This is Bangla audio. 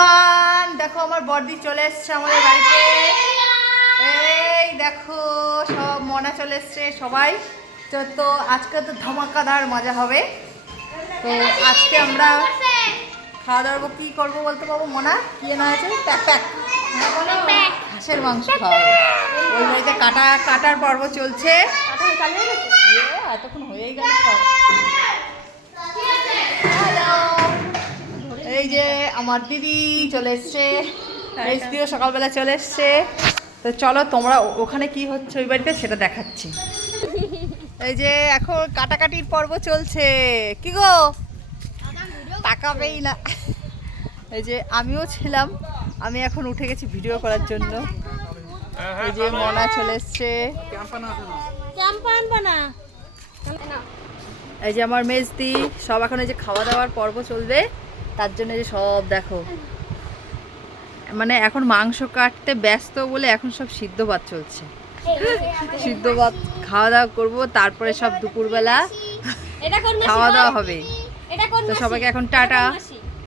এভরিওয়ান, দেখো আমার বড়দি চলে এসছে আমাদের বাড়িতে। এই দেখো সব মনা চলে এসছে সবাই। তো আজকে তো ধামাকাদার মজা হবে। তো আজকে আমরা খাওয়া দাওয়া কি করবো বলতে পারবো? মনা কি না আছে? প্যাক প্যাক হাঁসের মাংস খাওয়াবো। ওই বাড়িতে কাটার পর্ব চলছে। এতক্ষণ হয়েই গেল সব। এই যে আমার দিদি চলে এসছে, দিদিও সকালবেলা চলে এসছে। তো চলো তোমরা ওখানে কি হচ্ছে ওই বাড়িতে সেটা দেখাচ্ছি। এই যে এখন কাটাকাটির পর্ব চলছে। কি গো তাকাবেই না। এই যে আমিও ছিলাম, আমি এখন উঠে গেছি ভিডিও করার জন্য। এই যে মনা চলে এসছে। এই যে আমার মেজদি সব এখন এই যে খাওয়া দাওয়ার পর্ব চলবে, তার জন্য যে সব দেখো মানে এখন মাংস কাটতে ব্যস্ত বলে এখন সব সিদ্ধ ভাত চলছে। সিদ্ধ ভাত খাওয়া দাওয়া করবো, তারপরে সব দুপুরবেলা খাওয়া দাওয়া হবে। তো সবাইকে এখন টাটা।